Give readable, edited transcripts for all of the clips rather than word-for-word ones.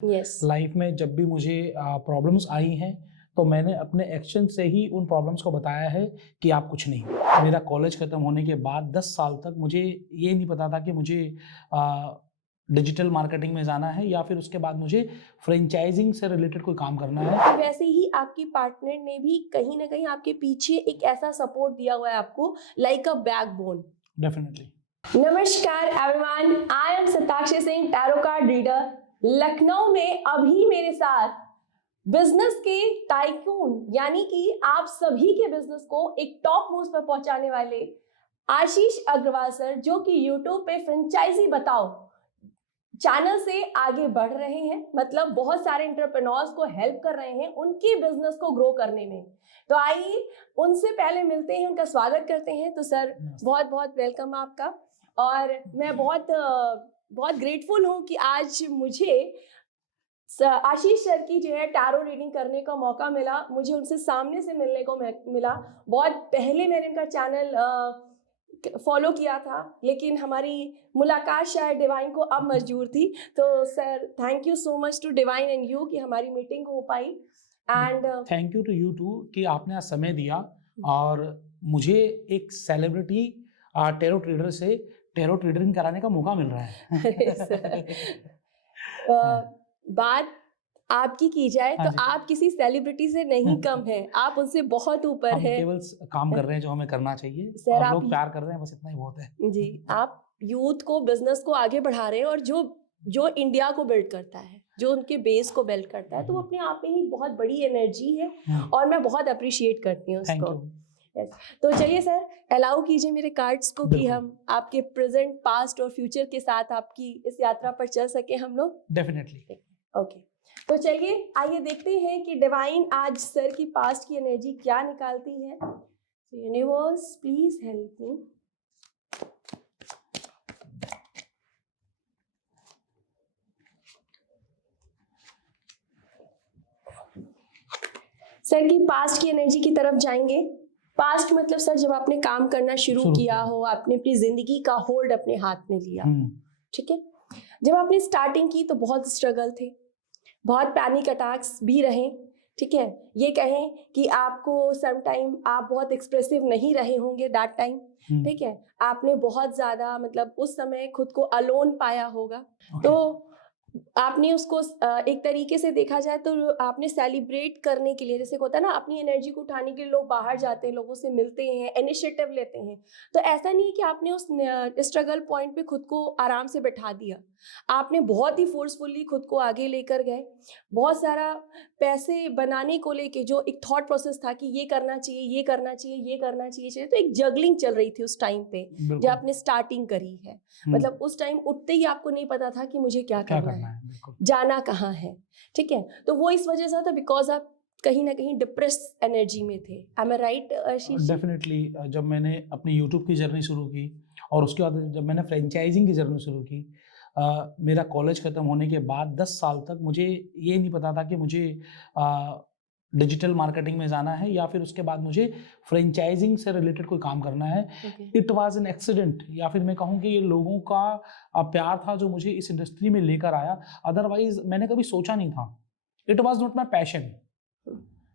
Yes. Life में जब भी मुझे प्रॉब्लम्स आई हैं तो मैंने अपने एक्शन से ही उन प्रॉब्लम्स को बताया है कि आप कुछ नहीं हो। मेरा कॉलेज खत्म होने के बाद 10 साल तक मुझे ये नहीं पता था कि मुझे डिजिटल मार्केटिंग में जाना है या फिर उसके बाद मुझे फ्रेंचाइजिंग से रिलेटेड कोई काम करना है। वैसे ही आपकी पार्टनर ने भी कहीं ना कहीं आपके पीछे एक ऐसा सपोर्ट दिया हुआ है आपको, लाइक अ बैकबोन। डेफिनेटली। नमस्कार everyone, I am Satakshi Singh, tarot card reader. Lucknow में अभी मेरे साथ बिजनेस के टाइकून, यानी कि आप सभी के बिजनेस को एक टॉप मोस्ट पर पहुंचाने वाले आशीष अग्रवाल सर, जो कि यूट्यूब पे फ्रेंचाइजी बताओ चैनल से आगे बढ़ रहे हैं। मतलब बहुत सारे एंटरप्रेन्योर्स को हेल्प कर रहे हैं उनके बिजनेस को ग्रो करने में। तो आइए उनसे पहले मिलते हैं, उनका स्वागत करते हैं। तो सर बहुत बहुत वेलकम आपका, और मैं बहुत ग्रेटफुल हूँ कि आज मुझे आशीष सर की जो है टैरो रीडिंग करने का मौका मिला, मुझे उनसे सामने से मिलने को मिला। बहुत पहले मैंने उनका चैनल फॉलो किया था, लेकिन हमारी मुलाकात शायद डिवाइन को अब मंजूर थी। तो sir thank you so much to divine and you कि हमारी मीटिंग हो पाई। And thank you to you too कि आपने आज समय दिया और मुझे एक सेलिब्रिटी टेरो ट्रेडर से टेरो ट्रेडिंग कराने का मौका मिल रहा है। बात आपकी की जाए तो आप किसी सेलिब्रिटी से नहीं कम हैं, आप उनसे बहुत ऊपर हम हैं। केवल काम कर रहे हैं जो हमें करना चाहिए सर, और आप लोग प्यार कर रहे हैं, बस इतना ही बहुत है। जी, आप यूथ को, बिजनेस को आगे बढ़ा रहे हैं, और जो इंडिया को बिल्ड करता है, जो उनके बेस को बिल्ड करता है, तो वो अपने आप में ही बहुत बड़ी एनर्जी है और मैं बहुत अप्रिशिएट करती हूँ उसको। Yes. तो चलिए सर, अलाउ कीजिए मेरे कार्ड्स को कि हम आपके प्रेजेंट, पास्ट और फ्यूचर के साथ आपकी इस यात्रा पर चल सके हम लोग। डेफिनेटली। ओके, तो चलिए आइए देखते हैं कि डिवाइन आज सर की पास्ट की एनर्जी क्या निकालती है। Universe please help me. Sir की पास्ट की एनर्जी की तरफ जाएंगे। पास्ट मतलब सर जब आपने काम करना शुरू किया हो, आपने अपनी जिंदगी का होल्ड अपने हाथ में लिया, ठीक है। जब आपने स्टार्टिंग की तो बहुत स्ट्रगल थे, बहुत पैनिक अटैक्स भी रहे, ठीक है। ये कहें कि आपको सम टाइम आप बहुत एक्सप्रेसिव नहीं रहे होंगे दैट टाइम, ठीक है। आपने बहुत ज़्यादा, मतलब उस समय खुद को अलोन पाया होगा। तो आपने उसको एक तरीके से देखा जाए तो आपने सेलिब्रेट करने के लिए, जैसे होता है ना, अपनी एनर्जी को उठाने के लिए लोग बाहर जाते हैं, लोगों से मिलते हैं, इनिशिएटिव लेते हैं। तो ऐसा नहीं है कि आपने उस स्ट्रगल पॉइंट पे खुद को आराम से बैठा दिया, आपने बहुत ही फोर्सफुली खुद को आगे लेकर गए। बहुत सारा पैसे बनाने को लेके जो एक थॉट प्रोसेस था कि ये करना चाहिए, ये करना चाहिए, ये करना चाहिए, तो एक जगलिंग चल रही थी उस टाइम पे जब आपने स्टार्टिंग करी है। मतलब उस टाइम उठते ही आपको नहीं पता था कि मुझे क्या करना है, जाना कहाँ है, ठीक है। तो वो इस वजह से था बिकॉज आप कहीं ना कहीं डिप्रेस एनर्जी में थे। एम आई राइट आशीष? डेफिनेटली। जब मैंने अपनी यूट्यूब की जर्नी शुरू की और उसके बाद जब मैंने फ्रेंचाइजिंग की जर्नी शुरू की, मेरा कॉलेज ख़त्म होने के बाद 10 साल तक मुझे ये नहीं पता था कि मुझे डिजिटल मार्केटिंग में जाना है या फिर उसके बाद मुझे फ्रेंचाइजिंग से रिलेटेड कोई काम करना है। इट वाज एन एक्सीडेंट, या फिर मैं कहूँ कि ये लोगों का प्यार था जो मुझे इस इंडस्ट्री में लेकर आया। अदरवाइज मैंने कभी सोचा नहीं था। It was not my passion.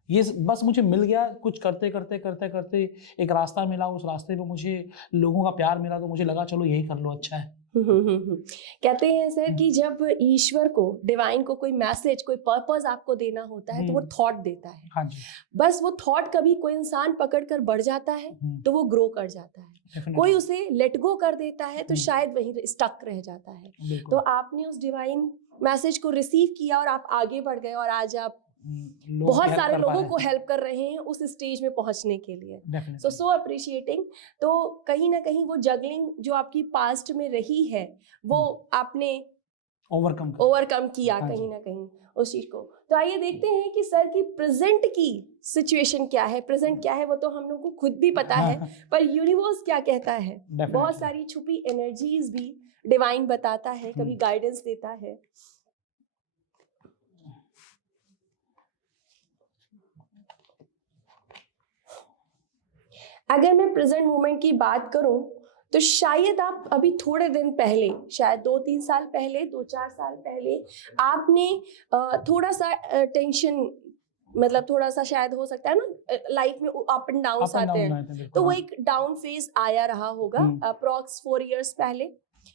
ये बस मुझे मिल गया, कुछ करते करते करते करते एक रास्ता मिला, उस रास्ते पे मुझे लोगों का प्यार मिला, तो मुझे लगा चलो यही कर लो, अच्छा है। कहते हैं सर कि जब ईश्वर को, डिवाइन को कोई मैसेज, कोई पर्पस आपको देना होता है तो वो थॉट देता है। हाँ जी। बस वो थॉट कभी कोई इंसान पकड़ कर बढ़ जाता है तो वो ग्रो कर जाता है, कोई उसे लेट गो कर देता है तो शायद वहीं स्टक रह जाता है। तो आपने उस डिवाइन मैसेज को रिसीव किया और आप आगे बढ़ गए, और आज आप बहुत सारे लोगों को हेल्प कर रहे हैं उस स्टेज में पहुंचने के लिए। सो अप्रिशिएटिंग। तो कहीं ना कहीं वो जगलिंग जो आपकी पास्ट में रही है वो आपने ओवरकम किया कहीं ना कहीं उस चीज को। तो आइए देखते हैं कि सर की प्रेजेंट की सिचुएशन क्या है। प्रेजेंट क्या है वो तो हम लोग को खुद भी पता है, पर यूनिवर्स क्या कहता है। बहुत सारी छुपी एनर्जीज भी डिवाइन बताता है, कभी गाइडेंस देता है। अगर मैं प्रेजेंट मोमेंट की बात करूं तो शायद आप अभी थोड़े दिन पहले, शायद 2-3 साल पहले, 2-4 साल पहले आपने थोड़ा सा टेंशन, मतलब थोड़ा सा शायद हो सकता है ना लाइफ में अप एंड डाउन आते हैं, तो वो एक डाउन फेज आया रहा होगा अप्रॉक्स 4 इयर्स पहले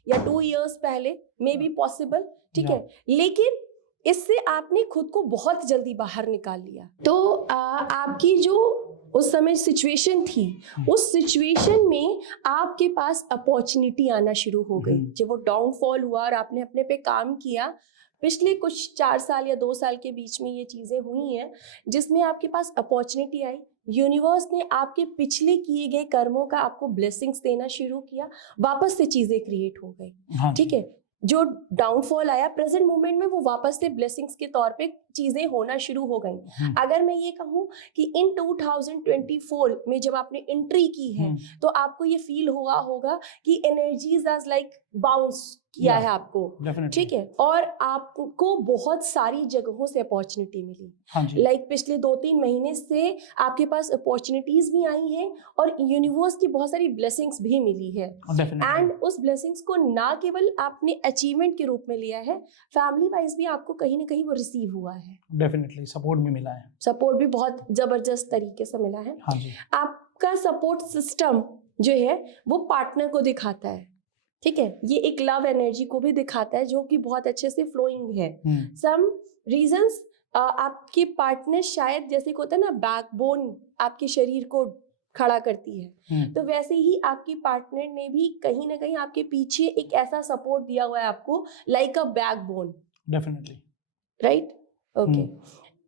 या 2 इयर्स पहले, मे बी पॉसिबल, ठीक है। लेकिन इससे आपने खुद को बहुत जल्दी बाहर निकाल लिया। तो आपकी जो उस समय सिचुएशन थी, उस सिचुएशन में आपके पास अपॉर्चुनिटी आना शुरू हो गई। जब वो डाउनफॉल हुआ और आपने अपने पे काम किया, पिछले कुछ 4 साल या 2 साल के बीच में ये चीज़ें हुई हैं जिसमें आपके पास अपॉर्चुनिटी आई। यूनिवर्स ने आपके पिछले किए गए कर्मों का आपको ब्लेसिंग्स देना शुरू किया, वापस से चीज़ें क्रिएट हो गई, ठीक है। जो डाउनफॉल आया प्रेजेंट मोमेंट में वो वापस से ब्लेसिंग्स के तौर पे चीज़ें होना शुरू हो गई। अगर मैं ये कहूँ कि इन 2024 में जब आपने एंट्री की है तो आपको ये फील हुआ होगा कि एनर्जीज आर लाइक बाउंस किया है आपको, ठीक है। और आपको बहुत सारी जगहों से अपॉर्चुनिटी मिली, लाइक पिछले 2-3 महीने से आपके पास अपॉर्चुनिटीज भी आई हैं और यूनिवर्स की बहुत सारी ब्लेसिंग्स भी मिली है। एंड उस ब्लेसिंग्स को ना केवल आपने अचीवमेंट के रूप में लिया है, फैमिली वाइज भी आपको कहीं ना कहीं वो रिसीव हुआ है। डेफिनेटली सपोर्ट भी मिला है, सपोर्ट भी बहुत जबरदस्त तरीके से मिला है। आपका सपोर्ट सिस्टम जो है वो पार्टनर को दिखाता है, ठीक है। ये एक लव एनर्जी को भी दिखाता है जो कि बहुत अच्छे से फ्लोइंग है। सम रीजंस, आपके पार्टनर शायद जैसे होता है ना बैकबोन आपके शरीर को खड़ा करती है, तो वैसे ही आपकी पार्टनर ने भी कहीं ना कहीं आपके पीछे एक ऐसा सपोर्ट दिया हुआ है आपको, like a backbone. Definitely, right, okay.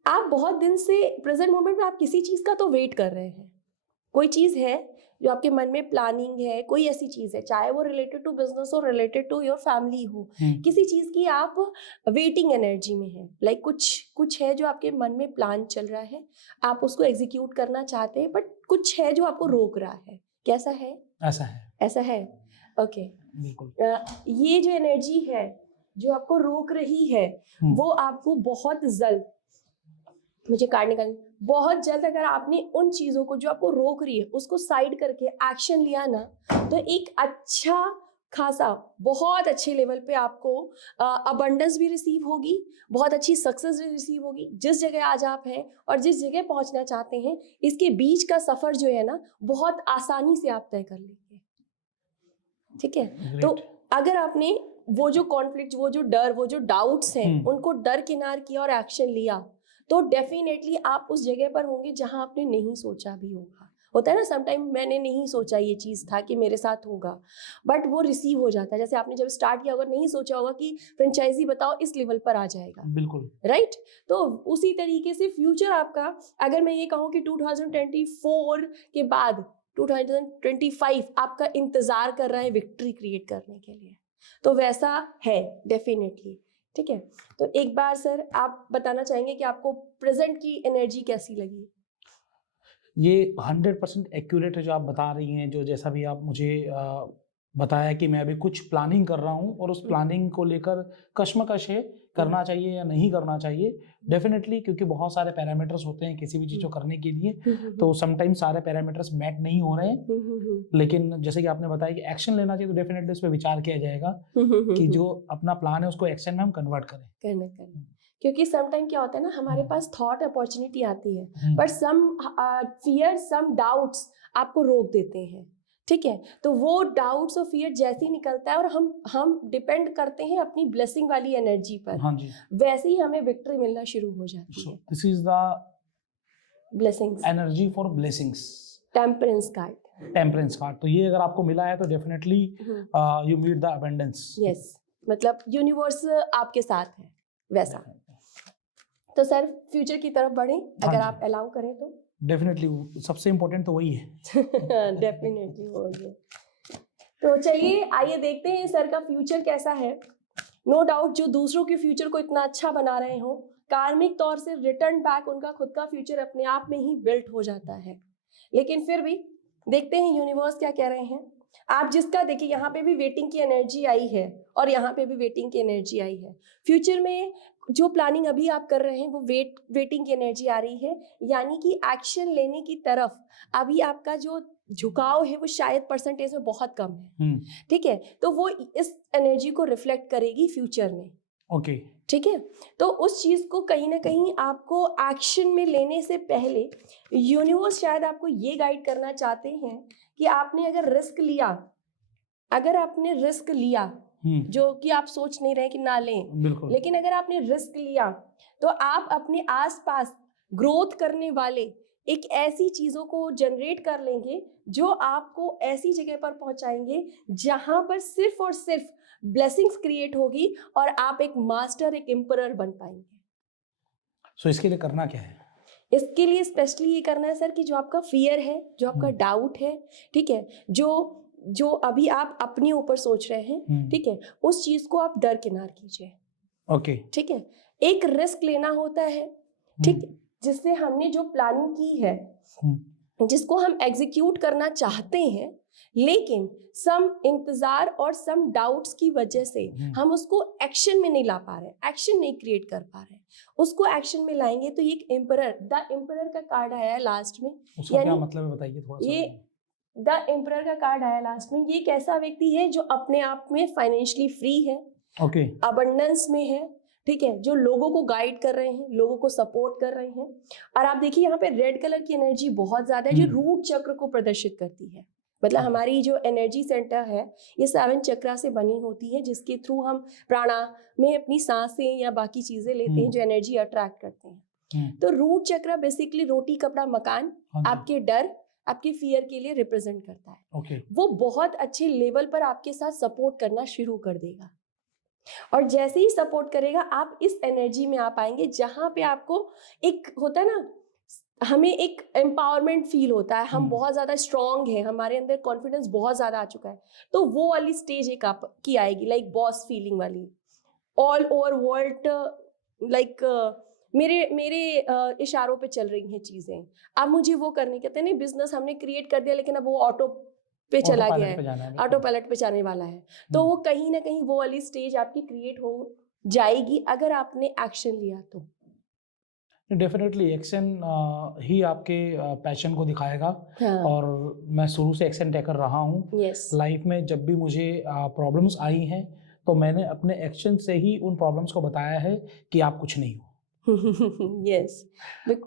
आप बहुत दिन से प्रेजेंट मोमेंट में आप किसी चीज का तो वेट कर रहे हैं, कोई चीज है जो आपके मन में प्लानिंग है, कोई ऐसी चीज है, चाहे वो रिलेटेड टू बिजनेस हो, रिलेटेड टू योर फैमिली हो, किसी चीज की आप वेटिंग एनर्जी में है, लाइक कुछ है जो आपके मन में प्लान चल रहा है, आप उसको एग्जीक्यूट करना चाहते हैं, बट कुछ है जो आपको रोक रहा है। कैसा है? ऐसा है, ओके। बिल्कुल। ये जो एनर्जी है जो आपको रोक रही है वो आपको बहुत जल्द, मुझे कार्ड निकालनी, बहुत जल्द अगर आपने उन चीज़ों को जो आपको रोक रही है उसको साइड करके एक्शन लिया ना, तो एक अच्छा खासा बहुत अच्छे लेवल पे आपको अबंडेंस भी रिसीव होगी, बहुत अच्छी सक्सेस भी रिसीव होगी। जिस जगह आज आप हैं और जिस जगह पहुंचना चाहते हैं, इसके बीच का सफ़र जो है ना बहुत आसानी से आप तय कर लेंगे, ठीक है। तो अगर आपने वो जो कॉन्फ्लिक्ट, वो जो डर, वो जो डाउट्स हैं, उनको दरकिनार किया और एक्शन लिया, तो डेफिनेटली आप उस जगह पर होंगे जहां आपने नहीं सोचा भी होगा। होता है ना समटाइम, मैंने नहीं सोचा ये चीज़ था कि मेरे साथ होगा, बट वो रिसीव हो जाता है। जैसे आपने जब स्टार्ट किया होगा, नहीं सोचा होगा कि फ्रेंचाइजी बताओ इस लेवल पर आ जाएगा, बिल्कुल राइट। तो उसी तरीके से फ्यूचर आपका, अगर मैं ये कहूँ कि 2024 के बाद 2025 आपका इंतजार कर रहा है विक्ट्री क्रिएट करने के लिए, तो वैसा है डेफिनेटली, ठीक है। तो एक बार सर आप बताना चाहेंगे कि आपको प्रेजेंट की एनर्जी कैसी लगी? ये 100% एक्यूरेट है जो आप बता रही हैं, जो जैसा भी आप मुझे बताया कि मैं अभी कुछ प्लानिंग कर रहा हूँ और उस प्लानिंग को लेकर कश्मकश है, करना चाहिए या नहीं करना चाहिए। डेफिनेटली, क्योंकि बहुत सारे पैरामीटर्स होते हैं किसी भी चीज़ को करने के लिए, तो समटाइम्स सारे पैरामीटर्स मैट नहीं हो रहे हैं, लेकिन जैसे कि आपने बताया कि एक्शन लेना चाहिए, तो डेफिनेटली उस पर विचार किया जाएगा कि जो अपना प्लान है उसको एक्शन में हम कन्वर्ट करें। क्योंकि समटाइम क्या होता है ना, हमारे पास थॉट अपॉर्चुनिटी आती है, but some fear, some doubts आपको रोक देते हैं, ठीक है। तो वो डाउट्स और फियर जैसे ही निकलता है और हम डिपेंड करते हैं अपनी ब्लेसिंग वाली एनर्जी पर, हाँ जी, वैसे ही हमें विक्ट्री मिलना शुरू हो जाती है। This is the blessings, energy for blessings, temperance card. तो ये अगर आपको मिला है तो definitely you meet the abundance. Yes, मतलब यूनिवर्स आपके साथ है वैसा। तो सर फ्यूचर की तरफ बढ़े, अगर आप अलाउ करें तो। डेफिनेटली, सबसे इम्पोर्टेंट तो वही है। डेफिनेटली वही है। तो चलिए आइए देखते हैं सर का फ्यूचर कैसा है। नो डाउट जो दूसरों के फ्यूचर को इतना अच्छा बना रहे हो, कार्मिक तौर से रिटर्न बैक उनका खुद का फ्यूचर अपने आप में ही बिल्ट हो जाता है, लेकिन फिर भी देखते हैं यूनिवर्स क्या कह रहे हैं। आप जिसका देखिए, यहाँ पे भी वेटिंग की एनर्जी आई है और यहाँ पे भी वेटिंग की एनर्जी आई है। फ्यूचर में जो प्लानिंग अभी आप कर रहे हैं वो वेटिंग की एनर्जी आ रही है, यानी कि एक्शन लेने की तरफ अभी आपका जो झुकाव है वो शायद परसेंटेज में बहुत कम है, ठीक है, तो वो इस एनर्जी को रिफ्लेक्ट करेगी फ्यूचर में। ओके, ठीक है, तो उस चीज़ को कहीं ना कहीं आपको एक्शन में लेने से पहले यूनिवर्स शायद आपको ये गाइड करना चाहते हैं कि आपने अगर रिस्क लिया, अगर आपने रिस्क लिया जो कि आप सोच नहीं रहे कि ना लें, लेकिन अगर आपने रिस्क लिया तो आप अपने आसपास ग्रोथ करने वाले एक ऐसी चीज़ों को जनरेट कर लेंगे जो आपको ऐसी जगह पर पहुंचाएंगे जहां पर सिर्फ और सिर्फ ब्लेसिंग्स क्रिएट होगी और आप एक मास्टर, एक एम्परर बन पाएंगे। सो इसके लिए करना क्या है? इसके लिए स्पेशली ये करना है सर कि जो आपका फियर है, जो आपका डाउट है, ठीक है, जो अभी आप अपने ऊपर सोच रहे हैं, ठीक है, उस चीज को आप दरकिनार कीजिए। ओके, ठीक है, एक रिस्क लेना होता है, ठीक, जिससे हमने जो प्लानिंग की है, जिसको हम एग्जीक्यूट करना चाहते हैं, लेकिन सम इंतजार और सम डाउट्स की वजह से हम उसको एक्शन में नहीं ला पा रहे, एक्शन नहीं क्रिएट कर पा रहे, उसको एक्शन में लाएंगे तो ये एक एम्परर, द एम्परर का कार्ड आया है लास्ट में। उसका क्या मतलब है बताइए थोड़ा सा। ये द एम्परर का कार्ड आया लास्ट में, ये एक ऐसा व्यक्ति है जो अपने आप में फाइनेंशियली फ्री है, ओके, अबंडेंस में है, ठीक है, जो लोगों को गाइड कर रहे हैं, लोगों को सपोर्ट कर रहे हैं। और आप देखिए यहाँ पे रेड कलर की एनर्जी बहुत ज्यादा है जो रूट चक्र को प्रदर्शित करती है। मतलब हमारी जो एनर्जी सेंटर है ये 7 चक्रा से बनी होती है, जिसके थ्रू हम प्राणा में अपनी सांसें या बाकी चीजें लेते हैं जो एनर्जी अट्रैक्ट करते हैं। तो रूट चक्र बेसिकली रोटी कपड़ा मकान, आपके डर, आपके फियर के लिए रिप्रेजेंट करता है। okay. वो बहुत अच्छे लेवल पर आपके साथ सपोर्ट करना शुरू कर देगा, और जैसे ही सपोर्ट करेगा आप इस एनर्जी में आ पाएंगे जहां पे आपको एक होता है ना, हमें एक एम्पावरमेंट फील होता है, हम बहुत ज्यादा स्ट्रांग हैं, हमारे अंदर कॉन्फिडेंस बहुत ज्यादा आ चुका है, तो वो वाली स्टेज एक आपकी आएगी, लाइक बॉस फीलिंग वाली, ऑल ओवर वर्ल्ड, लाइक मेरे इशारों पे चल रही हैं चीजें, अब मुझे वो करने, कहते हैं नहीं बिजनेस हमने क्रिएट कर दिया लेकिन अब वो ऑटो पे चला गया है, ऑटो पायलट पे जाने वाला है, तो वो कहीं ना कहीं वो वाली स्टेज आपकी क्रिएट हो जाएगी अगर आपने एक्शन लिया तो। डेफिनेटली एक्शन ही आपके पैशन को दिखाएगा। हाँ। और मैं शुरू से एक्शन टेकर रहा हूँ। लाइफ में जब भी मुझे प्रॉब्लम्स आई हैं तो मैंने अपने एक्शन से ही उन प्रॉब्लम्स को बताया है कि आप कुछ नहीं हो। यस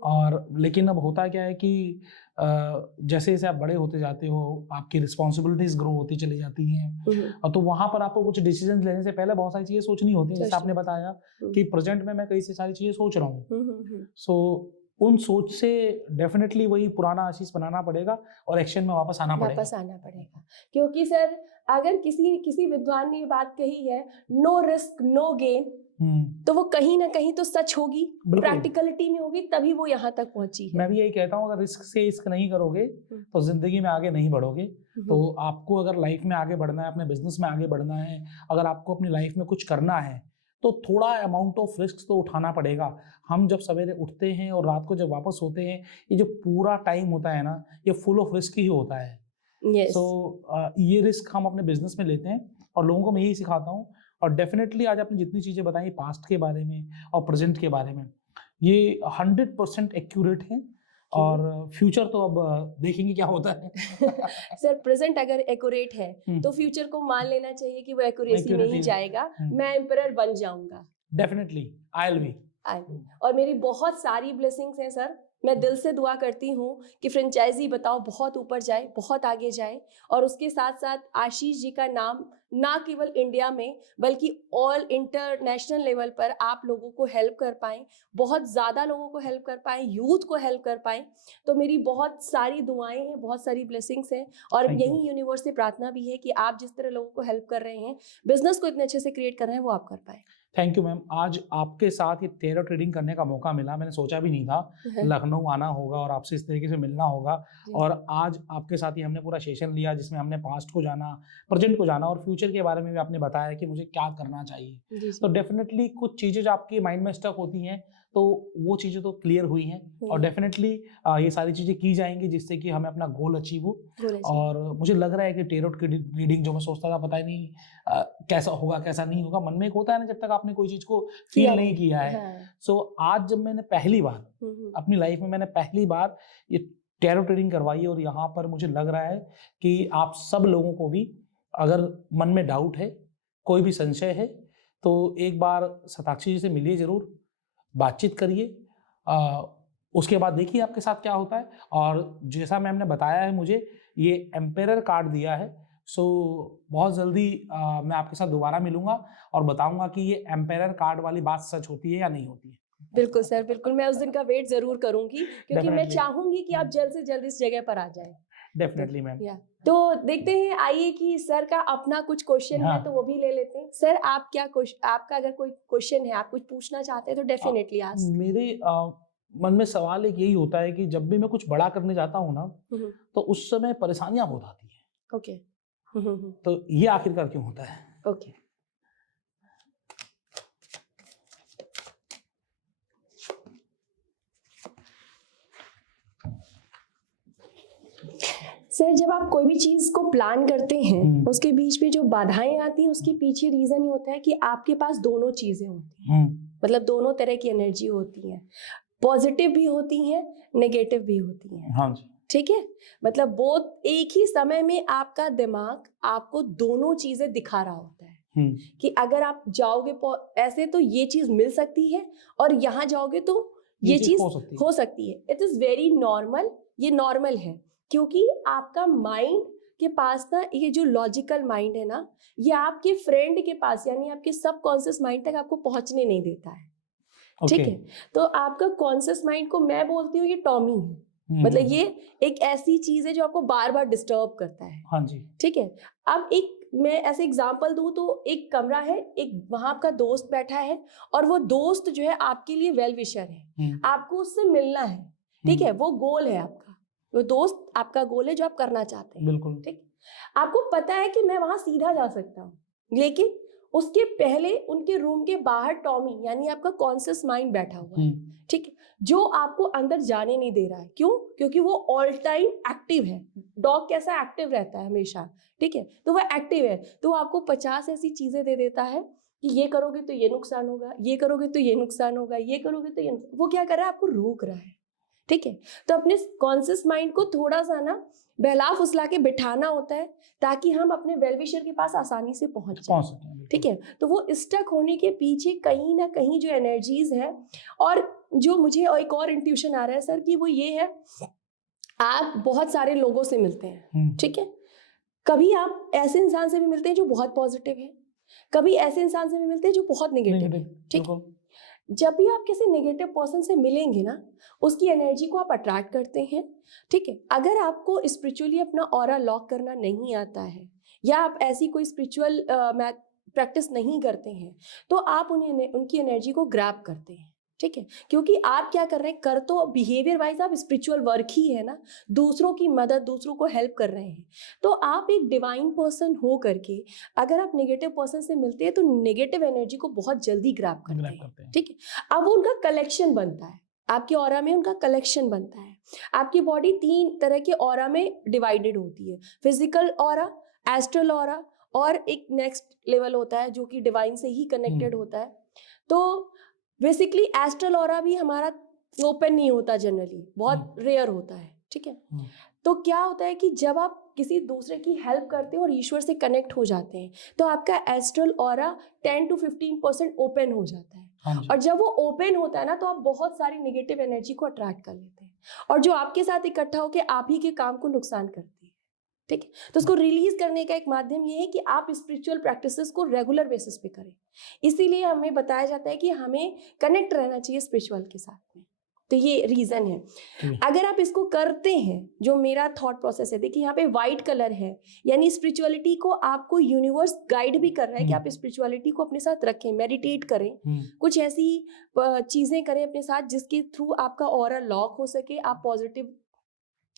और लेकिन अब होता क्या है कि जैसे जैसे आप बड़े होते जाते हो आपकी रिस्पॉन्सिबिलिटीज ग्रो होती चली जाती हैं, और तो वहाँ पर आपको कुछ डिसीजन लेने से पहले बहुत सारी चीज़ें सोचनी होती हैं। जैसे आपने बताया कि प्रेजेंट में मैं कई सारी चीज़ें सोच रहा हूँ, सो उन सोच से डेफिनेटली वही पुराना आशीष बनाना पड़ेगा और एक्शन में वापस आना पड़ेगा। क्योंकि सर अगर किसी विद्वान ने ये बात कही है, नो रिस्क नो गेन, तो वो कहीं ना कहीं तो सच होगी, प्रैक्टिकलिटी में होगी, तभी वो यहाँ तक पहुंची है। मैं भी यही कहता हूँ, अगर रिस्क से रिस्क नहीं करोगे तो जिंदगी में आगे नहीं बढ़ोगे। तो आपको अगर लाइफ में आगे बढ़ना है, अपने बिजनेस में आगे बढ़ना है, अगर आपको अपनी लाइफ में कुछ करना है तो थोड़ा अमाउंट ऑफ रिस्क तो उठाना पड़ेगा। हम जब सवेरे उठते हैं और रात को जब वापस सोते हैं, ये जो पूरा टाइम होता है ना, ये फुल ऑफ रिस्क ही होता है। सो ये रिस्क हम अपने बिजनेस में लेते हैं और लोगों को मैं यही सिखाता हूँ। और डेफिनेटली आज आपने जितनी चीज़ें बताई पास्ट के बारे में और प्रेजेंट के बारे में, ये 100% एक्यूरेट है। और फ्यूचर तो अब देखेंगे क्या होता है। सर प्रेजेंट अगर एक्यूरेट है तो फ्यूचर को मान लेना चाहिए कि वो एक्यूरेसी में ही जाएगा। मैं एम्परर बन जाऊंगा, डेफिनेटली आई विल बी। और मेरी बहुत सारी ब्लेसिंग्स हैं सर, मैं दिल से दुआ करती हूँ कि फ्रेंचाइजी बताओ बहुत ऊपर जाए, बहुत आगे जाए, और उसके साथ साथ आशीष जी का नाम ना केवल इंडिया में बल्कि ऑल इंटरनेशनल लेवल पर आप लोगों को हेल्प कर पाएं, बहुत ज़्यादा लोगों को हेल्प कर पाएं, यूथ को हेल्प कर पाएं। तो मेरी बहुत सारी दुआएं हैं, बहुत सारी ब्लेसिंग्स हैं, और यही यूनिवर्स से प्रार्थना भी है कि आप जिस तरह लोगों को हेल्प कर रहे हैं, बिजनेस को इतने अच्छे से क्रिएट कर रहे हैं, वो आप कर पाएं। Thank you ma'am. आज आपके साथ ये टेरो ट्रेडिंग करने का मौका मिला, मैंने सोचा भी नहीं था लखनऊ आना होगा और आपसे इस तरीके से मिलना होगा। और आज आपके साथ ही हमने पूरा सेशन लिया जिसमें हमने पास्ट को जाना, प्रेजेंट को जाना और फ्यूचर के बारे में भी आपने बताया कि मुझे क्या करना चाहिए। तो डेफिनेटली कुछ चीज़ें जो आपके माइंड में स्टक होती हैं तो वो चीज़ें तो क्लियर हुई हैं और डेफिनेटली ये सारी चीज़ें की जाएंगी जिससे कि हमें अपना गोल अचीव हो। और मुझे लग रहा है कि टेरोट की रीडिंग जो मैं सोचता था पता ही नहीं कैसा होगा कैसा नहीं होगा, मन में एक होता है ना जब तक आपने कोई चीज़ को फील नहीं किया है। सो आज जब मैंने पहली बार अपनी लाइफ में मैंने पहली बार ये टैरोट रीडिंग करवाई और यहाँ पर मुझे लग रहा है कि आप सब लोगों को भी अगर मन में डाउट है, कोई भी संशय है, तो एक बार शताक्षी जी से मिलिए ज़रूर, बातचीत करिए, उसके बाद देखिए आपके साथ क्या होता है। और जैसा मैम ने बताया है मुझे ये एम्पेरर कार्ड दिया है, सो बहुत जल्दी मैं आपके साथ दोबारा मिलूंगा और बताऊंगा कि ये एम्पेरर कार्ड वाली बात सच होती है या नहीं होती है। बिल्कुल सर, बिल्कुल मैं उस दिन का वेट जरूर करूंगी क्योंकि मैं चाहूंगी कि आप जल्द से जल्द इस जगह पर आ जाएं। Definitely ma'am. तो देखते हैं, आइए कि सर का अपना कुछ क्वेश्चन है तो वो भी ले लेते हैं। सर आप क्या आपका अगर कोई क्वेश्चन है, आप कुछ पूछना चाहते हैं तो डेफिनेटली आस्क। मेरे मन में सवाल एक यही होता है कि जब भी मैं कुछ बड़ा करने जाता हूँ ना तो उस समय परेशानियां बहुत आती हैं। ओके। तो ये आखिरकार क्यों होता है? ओके। सर जब आप कोई भी चीज को प्लान करते हैं उसके बीच में जो बाधाएं आती हैं उसके पीछे रीजन ये होता है कि आपके पास दोनों चीजें होती हैं, मतलब दोनों तरह की एनर्जी होती है, पॉजिटिव भी होती हैं, नेगेटिव भी होती हैं। हाँ जी। ठीक है, मतलब बहुत एक ही समय में आपका दिमाग आपको दोनों चीजें दिखा रहा होता है कि अगर आप जाओगे ऐसे तो ये चीज मिल सकती है और यहाँ जाओगे तो ये चीज हो सकती है। इट इज वेरी नॉर्मल, ये नॉर्मल है क्योंकि आपका माइंड के पास ना ये जो लॉजिकल माइंड है ना, ये आपके फ्रेंड के पास यानी आपके सबकॉन्शियस माइंड तक आपको पहुंचने नहीं देता है। ठीक है, तो आपका कॉन्शियस माइंड को मैं बोलती हूँ ये टॉमी है, मतलब ये एक ऐसी चीज है जो आपको बार बार डिस्टर्ब करता है। हाँ जी। ठीक है, अब एक मैं ऐसे एग्जांपल दूं तो एक कमरा है, एक वहां आपका दोस्त बैठा है और वो दोस्त जो है आपके लिए वेल विशर है, आपको उससे मिलना है। ठीक है, वो गोल है आपका, वो दोस्त आपका गोल है जो आप करना चाहते हैं। बिल्कुल। ठीक, आपको पता है कि मैं वहां सीधा जा सकता हूँ, लेकिन उसके पहले उनके रूम के बाहर टॉमी यानी आपका कॉन्शियस माइंड बैठा हुआ है। ठीक, जो आपको अंदर जाने नहीं दे रहा है। क्यों? क्योंकि वो ऑल टाइम एक्टिव है। डॉग कैसा एक्टिव रहता है हमेशा, ठीक है, तो वो एक्टिव है, तो आपको 50 ऐसी चीजें दे देता है कि ये करोगे तो ये नुकसान होगा, ये करोगे तो ये नुकसान होगा, ये करोगे तो ये। वो क्या कर रहा है? आपको रोक रहा है। ठीक है, तो अपने कॉन्शियस माइंड को थोड़ा सा ना बहला फुसला के बिठाना होता है ताकि हम अपने वेलविशर के पास आसानी से पहुंच जाए। ठीक है, तो वो स्टक होने के पीछे कहीं ना कहीं जो एनर्जीज है, और जो मुझे एक और इंट्यूशन आ रहा है सर कि वो ये है, आप बहुत सारे लोगों से मिलते हैं। ठीक है, कभी आप ऐसे इंसान से भी मिलते हैं जो बहुत पॉजिटिव है, कभी ऐसे इंसान से भी मिलते हैं जो बहुत नेगेटिव है। ठीक है, जब भी आप किसी नेगेटिव पर्सन से मिलेंगे ना, उसकी एनर्जी को आप अट्रैक्ट करते हैं। ठीक है, अगर आपको स्पिरिचुअली अपना ऑरा लॉक करना नहीं आता है या आप ऐसी कोई स्पिरिचुअल प्रैक्टिस नहीं करते हैं, तो आप उनकी एनर्जी को ग्रैब करते हैं। ठीक है, क्योंकि आप क्या कर रहे हैं, कर तो बिहेवियर वाइज आप स्पिरिचुअल वर्क ही है ना, दूसरों की मदद, दूसरों को हेल्प कर रहे हैं। तो आप एक डिवाइन पर्सन हो करके अगर आप नेगेटिव पर्सन से मिलते हैं तो नेगेटिव एनर्जी को बहुत जल्दी ग्रैब करते हैं। ठीक है, अब उनका कलेक्शन बनता है, आपके ऑरा में उनका कलेक्शन बनता है। आपकी बॉडी 3 तरह के ऑरा में डिवाइडेड होती है, फिजिकल ऑरा, एस्ट्रल ऑरा और एक नेक्स्ट लेवल होता है जो कि डिवाइन से ही कनेक्टेड होता है। तो बेसिकली एस्ट्रल ऑरा भी हमारा ओपन नहीं होता, जनरली बहुत रेयर होता है। ठीक है, तो क्या होता है कि जब आप किसी दूसरे की हेल्प करते हैं और ईश्वर से कनेक्ट हो जाते हैं तो आपका एस्ट्रल ऑरा 10 to 15% ओपन हो जाता है। और जब वो ओपन होता है ना, तो आप बहुत सारी नेगेटिव एनर्जी को अट्रैक्ट कर लेते हैं और जो आपके साथ इकट्ठा होकर आप ही के काम को नुकसान करती है। ठीक है, तो उसको रिलीज करने का एक माध्यम ये है कि आप स्पिरिचुअल प्रैक्टिसेस को रेगुलर बेसिस पे करें। इसीलिए हमें बताया जाता है कि हमें कनेक्ट रहना चाहिए स्पिरिचुअल के साथ में। तो ये रीजन है। अगर आप इसको करते हैं, जो मेरा थॉट प्रोसेस है, देखिए यहाँ पे व्हाइट कलर है, यानी स्पिरिचुअलिटी को आपको यूनिवर्स गाइड भी कर रहा है कि आप स्पिरिचुअलिटी को अपने साथ रखें, मेडिटेट करें, कुछ ऐसी चीजें करें अपने साथ जिसके थ्रू आपका ऑरा लॉक हो सके, आप पॉजिटिव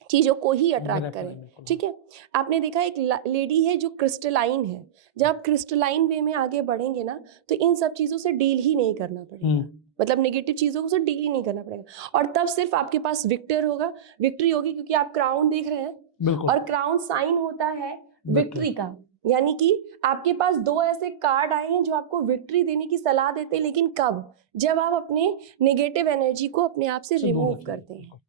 चीजों को ही अट्रैक्ट करें। ठीक है, आपने देखा एक लेडी है जो क्रिस्टलाइन है, जब आप क्रिस्टलाइन वे में आगे बढ़ेंगे ना तो इन सब चीजों से डील ही नहीं करना पड़ेगा। मतलब नेगेटिव चीज़ों से डील ही नहीं करना पड़ेगा, और तब सिर्फ आपके पास विक्ट्री होगी, क्योंकि आप क्राउन देख रहे हैं, बिल्कुल। और क्राउन साइन होता है विक्ट्री का। यानी कि आपके पास 2 ऐसे कार्ड आए हैं जो आपको विक्ट्री देने की सलाह देते हैं, लेकिन कब? जब आप अपने नेगेटिव एनर्जी को अपने आप से रिमूव करते हैं,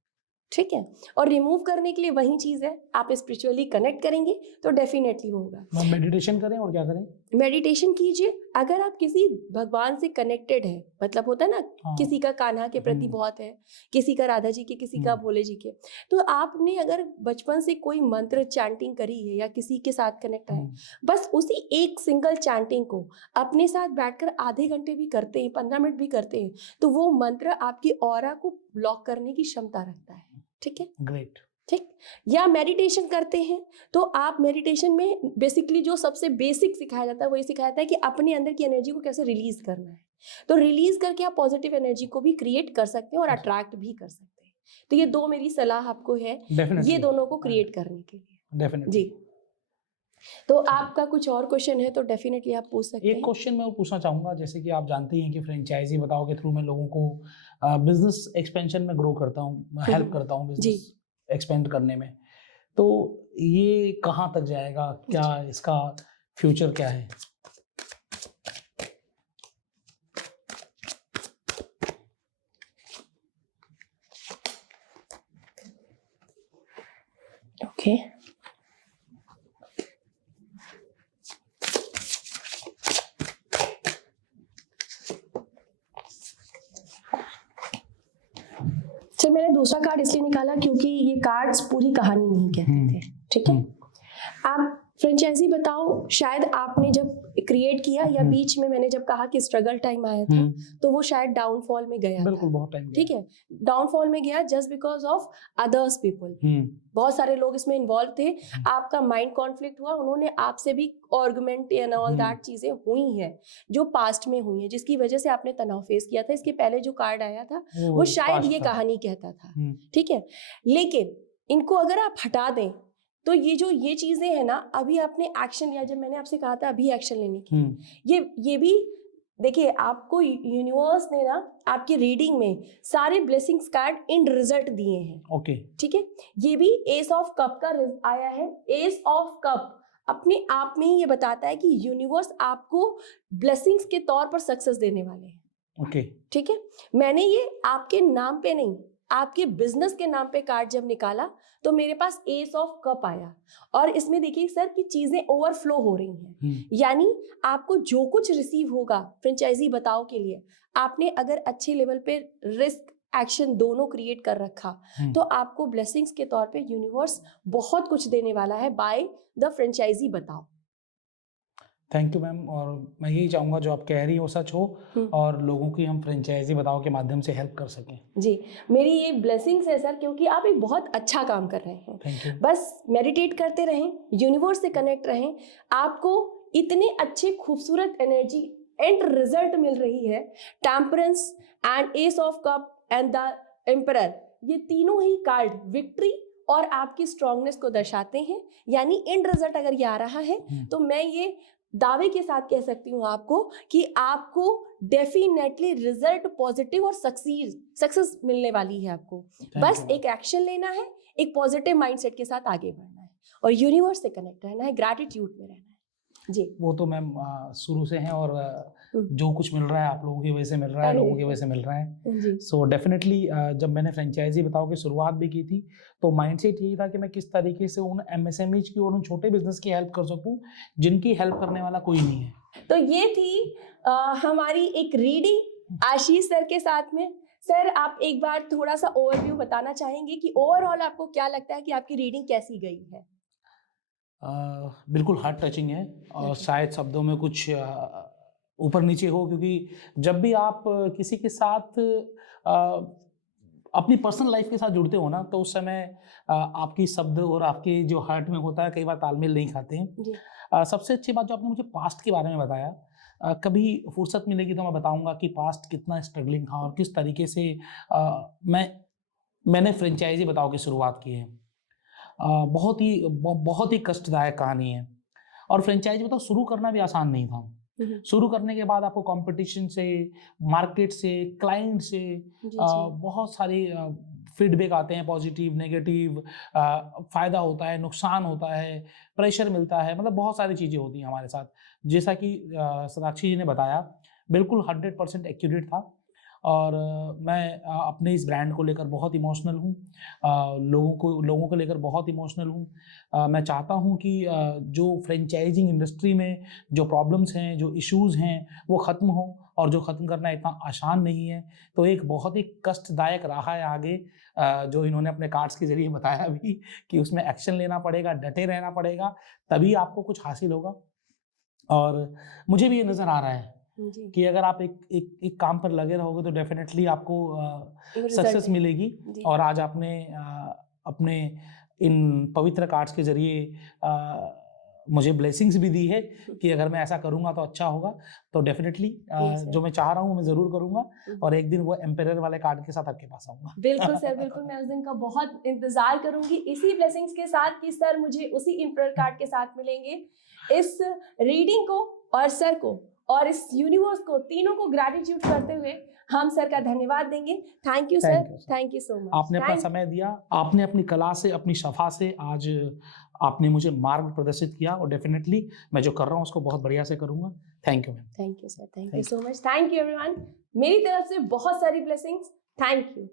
ठीक है। और रिमूव करने के लिए वही चीज़ है, आप स्पिरिचुअली कनेक्ट करेंगे तो डेफिनेटली होगा। मेडिटेशन करें और क्या करें? मेडिटेशन कीजिए। अगर आप किसी भगवान से कनेक्टेड है, मतलब होता है ना, किसी का कान्हा के प्रति बहुत है, किसी का राधा जी के, किसी का भोले जी के, तो आपने अगर बचपन से कोई मंत्र चैंटिंग करी है या किसी के साथ कनेक्ट है, बस उसी एक सिंगल चैंटिंग को अपने साथ बैठकर आधे घंटे भी करते हैं, 15 मिनट भी करते हैं, तो वो मंत्र आपकी ऑरा को ब्लॉक करने की क्षमता रखता है, ठीक है। ग्रेट। ठीक। या मेडिटेशन करते हैं तो आप मेडिटेशन में बेसिकली जो सबसे बेसिक सिखाया जाता है वो ये सिखाया जाता है कि अपने अंदर की एनर्जी को कैसे रिलीज करना है। तो रिलीज करके आप पॉजिटिव एनर्जी को भी क्रिएट कर सकते हैं और अट्रैक्ट भी कर सकते हैं। तो ये 2 मेरी सलाह आपको है, ये दोनों को क्रिएट करने के लिए। डेफिनेटली जी। तो आपका कुछ और क्वेश्चन है तो डेफिनेटली आप पूछ सकते हैं। एक क्वेश्चन मैं वो पूछना चाहूँगा, जैसे कि आप जानते हैं कि फ्रेंचाइजी बताओ के थ्रू मैं लोगों को बिजनेस एक्सपेंशन में ग्रो करता हूँ, हेल्प करता हूँ बिजनेस एक्सपेंड करने में, तो ये कहाँ तक जाएगा, क्या इसका फ्यूचर क्या है? ओके। सर मैंने दूसरा कार्ड इसलिए निकाला क्योंकि ये कार्ड्स पूरी कहानी नहीं कहते थे, ठीक है। आप फ्रेंचाइजी बताओ, शायद आपने जब क्रिएट किया या बीच में मैंने जब कहा कि स्ट्रगल टाइम आया था, तो वो शायद डाउनफॉल में गया, बिल्कुल बहुत टाइम, ठीक है, डाउनफॉल में गया just because of others people. बहुत सारे लोग इसमें इन्वॉल्व थे, आपका माइंड कॉन्फ्लिक्ट हुआ, उन्होंने आपसे भी आर्गुमेंट एंड ऑल दैट चीजें हुई हैं जो पास्ट में हुई हैं, जिसकी वजह से आपने तनाव फेस किया था। इसके पहले जो कार्ड आया था वो शायद ये कहानी कहता था, ठीक है। लेकिन इनको अगर आप हटा दें तो ये चीजें हैं ना, अभी आपने एक्शन लिया, जब मैंने आपसे कहा था अभी एक्शन लेने की, ये भी देखिए, आपको यूनिवर्स ने ना आपकी रीडिंग में सारे ब्लेसिंग्स कार्ड इन रिजल्ट दिए हैं, ओके, ठीक है। ये भी एस ऑफ कप का आया है। एस ऑफ कप अपने आप में ही ये बताता है कि यूनिवर्स आपको ब्लेसिंग्स के तौर पर सक्सेस देने वाले हैं, ओके, ठीक है। मैंने ये आपके नाम पे नहीं, आपके बिजनेस के नाम पे कार्ड जब निकाला तो मेरे पास एस ऑफ कप आया, और इसमें देखिए सर कि चीजें ओवरफ्लो हो रही हैं, यानी आपको जो कुछ रिसीव होगा फ्रेंचाइजी बताओ के लिए, आपने अगर अच्छे लेवल पे रिस्क एक्शन दोनों क्रिएट कर रखा तो आपको ब्लेसिंग्स के तौर पे यूनिवर्स बहुत कुछ देने वाला है बाय द फ्रेंचाइजी बताओ। थैंक यू मैम, और मैं यही चाहूँगा जो आप कह रही हो सच हो और लोगों की हम फ्रेंचाइजी बताओ के माध्यम से हेल्प कर सकें। जी, मेरी ये ब्लेसिंग्स है सर, क्योंकि आप एक बहुत अच्छा काम कर रहे हैं। Thank you. बस मेडिटेट करते रहें, यूनिवर्स से कनेक्ट रहें, आपको इतने अच्छे खूबसूरत एनर्जी एंड रिजल्ट मिल रही है। Temperance and S of cup and the emperor, ये तीनों ही कार्ड विक्ट्री और आपकी स्ट्रांगनेस को दर्शाते हैं, यानी एंड रिजल्ट अगर ये आ रहा है तो मैं ये दावे के साथ कह सकती हूँ आपको कि आपको डेफिनेटली रिजल्ट पॉजिटिव और सक्सेस मिलने वाली है आपको। बस एक एक्शन लेना है, एक पॉजिटिव माइंडसेट के साथ आगे बढ़ना है और यूनिवर्स से कनेक्ट रहना है, ग्रैटिट्यूड में रहना है। जी, वो तो मैम शुरू से हैं, और जो कुछ मिल रहा है आप लोगों की वजह से मिल रहा है, लोगों की वजह से मिल रहा है। सो डेफिनेटली जब मैंने फ्रेंचाइजी बताओ की शुरुआत भी की थी तो माइंडसेट यही था कि मैं किस तरीके से उन MSMEs की और उन छोटे बिजनेस की हेल्प कर सकूं जिनकी हेल्प करने वाला कोई नहीं है। तो ये थी हमारी एक रीडिंग आशीष सर के साथ में। सर आप एक बार थोड़ा सा ओवरव्यू बताना चाहेंगे कि ओवरऑल आपको क्या लगता है कि आपकी रीडिंग कैसी गई है? बिल्कुल हार्ट टचिंग है, और शायद शब्दों में कुछ ऊपर नीचे हो, क्योंकि जब भी आप किसी के साथ अपनी पर्सनल लाइफ के साथ जुड़ते हो ना, तो उस समय आपकी शब्द और आपके जो हार्ट में होता है कई बार तालमेल नहीं खाते हैं। सबसे अच्छी बात जो आपने मुझे पास्ट के बारे में बताया, कभी फुर्सत मिलेगी तो मैं बताऊंगा कि पास्ट कितना स्ट्रगलिंग था और किस तरीके से मैंने फ्रेंचाइजी बताओ की शुरुआत की है। बहुत ही कष्टदायक कहानी है, और फ्रेंचाइजी बताओ शुरू करना भी आसान नहीं था। शुरू करने के बाद आपको कंपटीशन से, मार्केट से, क्लाइंट से बहुत सारे फीडबैक आते हैं, पॉजिटिव, नेगेटिव, फ़ायदा होता है, नुकसान होता है, प्रेशर मिलता है, मतलब बहुत सारी चीज़ें होती हैं हमारे साथ। जैसा कि साक्षी जी ने बताया, बिल्कुल 100% एक्यूरेट था। और मैं अपने इस ब्रांड को लेकर बहुत इमोशनल हूँ, लोगों को लेकर बहुत इमोशनल हूँ। मैं चाहता हूँ कि जो फ्रेंचाइजिंग इंडस्ट्री में जो प्रॉब्लम्स हैं, जो इश्यूज़ हैं, वो ख़त्म हो, और जो ख़त्म करना इतना आसान नहीं है। तो एक बहुत ही कष्टदायक रहा है आगे, जो इन्होंने अपने कार्ड्स के ज़रिए बताया भी कि उसमें एक्शन लेना पड़ेगा, डटे रहना पड़ेगा, तभी आपको कुछ हासिल होगा। और मुझे भी ये नज़र आ रहा है कि अगर आप एक काम पर लगे रहोगे तो डेफिनेटली आपको सक्सेस मिलेगी। और आज आपने अपने इन पवित्र कार्ड्स के ज़रिए मुझे ब्लेसिंग्स भी दी है कि अगर मैं ऐसा करूंगा तो अच्छा होगा। तो डेफिनेटली जो मैं चाह रहा हूँ मैं ज़रूर करूंगा, और एक दिन वो एम्पेरर वाले कार्ड के साथ आपके पास आऊंगा। बिल्कुल सर, बिल्कुल। मैं उस दिन का बहुत इंतजार करूंगी इसी ब्लेसिंग्स के साथ कि सर मुझे उसी एम्पेरर कार्ड के साथ मिलेंगे। इस रीडिंग को और सर को और इस यूनिवर्स को, तीनों को ग्रैटिट्यूड करते हुए हम सर का धन्यवाद देंगे। Thank you sir, thank you so much. आपने अपना समय दिया, आपने अपनी कला से, अपनी शफा से आज आपने मुझे मार्ग प्रदर्शित किया, और डेफिनेटली मैं जो कर रहा हूँ उसको बहुत बढ़िया से करूँगा। Thank you ma'am. Thank you sir, thank you so much. Thank you everyone. मेरी तरफ से बहुत सारी ब्लेसिंग्स। Thank you.